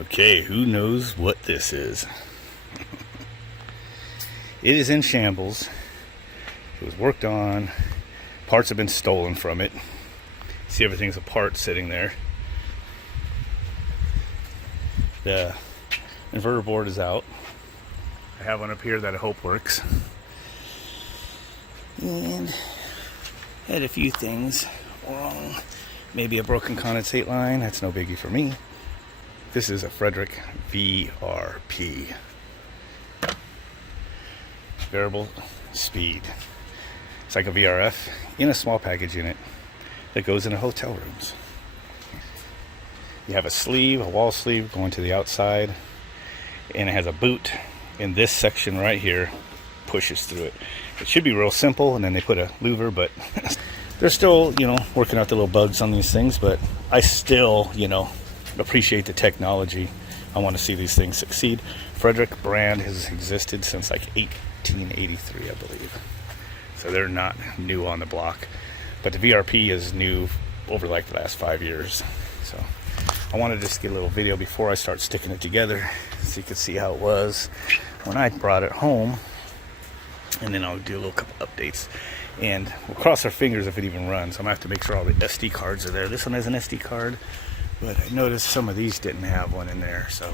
Okay, who knows what this is? It is in shambles. It was worked on. Parts have been stolen from it. See, everything's apart sitting there. The inverter board is out. I have one up here that I hope works. And had a few things wrong. Maybe a broken condensate line. That's no biggie for me. This is a Friedrich VRP. Variable speed. It's like a VRF in a small package unit that goes into hotel rooms. You have a sleeve, a wall sleeve going to the outside, and it has a boot in this section right here, pushes through it. It should be real simple, and then they put a louver, but they're still, working out the little bugs on these things, but I still, appreciate the technology. I want to see these things succeed. Friedrich brand has existed since like 1883, I believe. So they're not new on the block. But the VRP is new over like the last 5 years. So I wanted to just get a little video before I start sticking it together so you can see how it was when I brought it home. And then I'll do a little couple updates. And we'll cross our fingers if it even runs. I'm going to have to make sure all the SD cards are there. This one has an SD card, but I noticed some of these didn't have one in there. So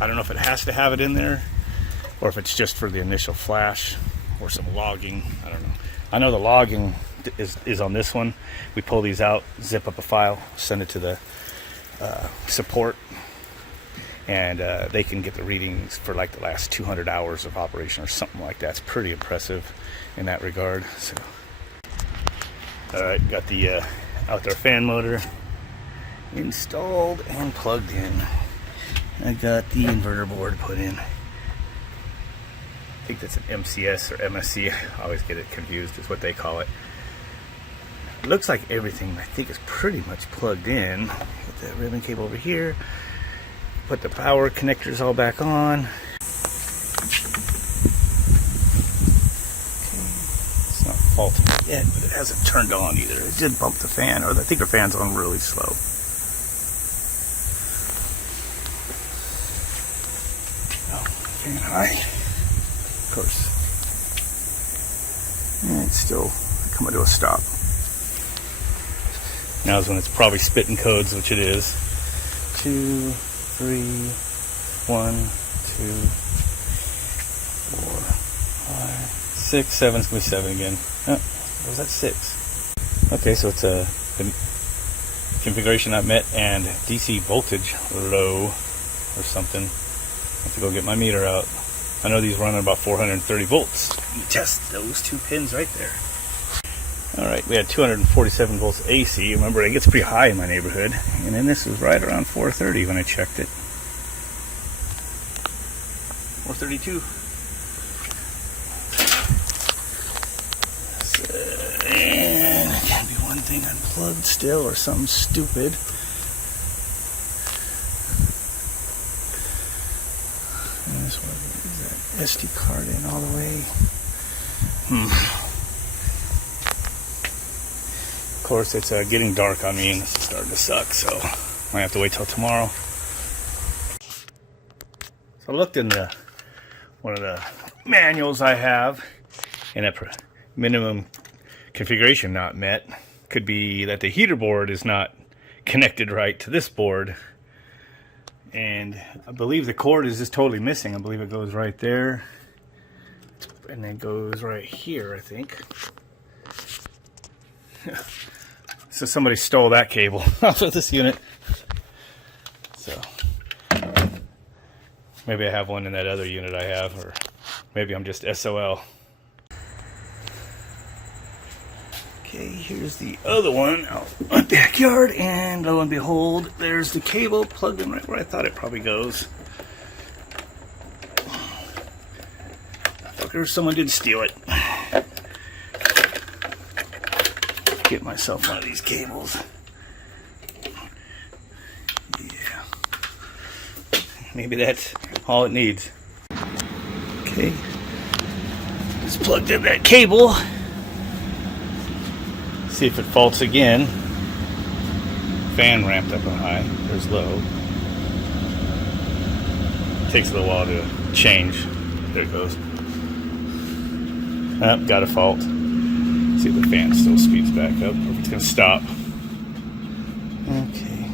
I don't know if it has to have it in there or if it's just for the initial flash or some logging. I don't know. I know the logging is on this one. We pull these out, zip up a file, send it to the support, and they can get the readings for like the last 200 hours of operation or something like that. It's pretty impressive in that regard. So, all right, got the outdoor fan motor installed and plugged in. I got the inverter board put in. I think that's an MCS or MSC. I always get it confused. Is what they call it. It looks like everything I think is pretty much plugged in. Got the ribbon cable over here. Put the power connectors all back on. Okay. It's not faulting yet, but it hasn't turned on either. It did bump the fan, or I think the fan's on really slow. Oh, fan high. Of course. And it's still coming to a stop. Now is when it's probably spitting codes, which it is. 2, 3, 1, 2, 4, 5, 6, 7. It's going to be 7 again. Oh, was that 6? Okay, so it's a configuration not met and DC voltage low or something. I have to go get my meter out. I know these run at about 430 volts. You test those 2 pins right there. Alright, we had 247 volts AC. Remember, it gets pretty high in my neighborhood. And then this was right around 430 when I checked it. 432. So, and it can't be one thing unplugged still or something stupid. And this one is that SD card in all the way. Of course, it's getting dark on me and this is starting to suck, so I might have to wait till tomorrow. So I looked in one of the manuals I have, and a minimum configuration not met could be that the heater board is not connected right to this board, and I believe the cord is just totally missing. I believe it goes right there and then goes right here, I think. So somebody stole that cable off of this unit. So maybe I have one in that other unit I have, or maybe I'm just SOL. Okay, here's the other one out in my backyard, and lo and behold, there's the cable plugged in right where I thought it probably goes. Fucker, someone did steal it. Get myself one of these cables. Yeah. Maybe that's all it needs. Okay. Just plugged in that cable. See if it faults again. Fan ramped up high. There's low. Takes a little while to change. There it goes. Got a fault. See if the fan still speeds back up, or if it's going to stop. Okay.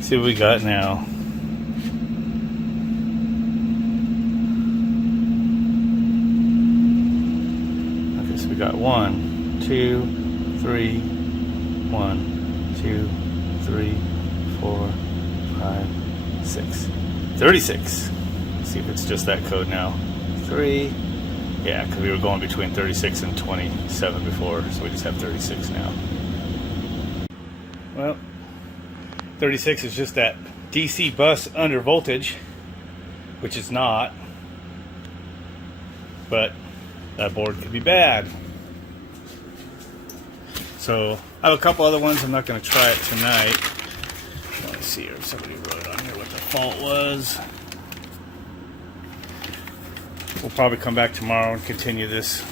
See what we got now. Okay, so we got 1, 2, 3, 1, 2, 3, 4, 5, 6. 36. Let's see if it's just that code now. 3. Yeah, because we were going between 36 and 27 before, so we just have 36 now. Well, 36 is just that DC bus under voltage, which is not. But that board could be bad. So I have a couple other ones. I'm not going to try it tonight. Let me see if somebody wrote on here what the fault was. We'll probably come back tomorrow and continue this.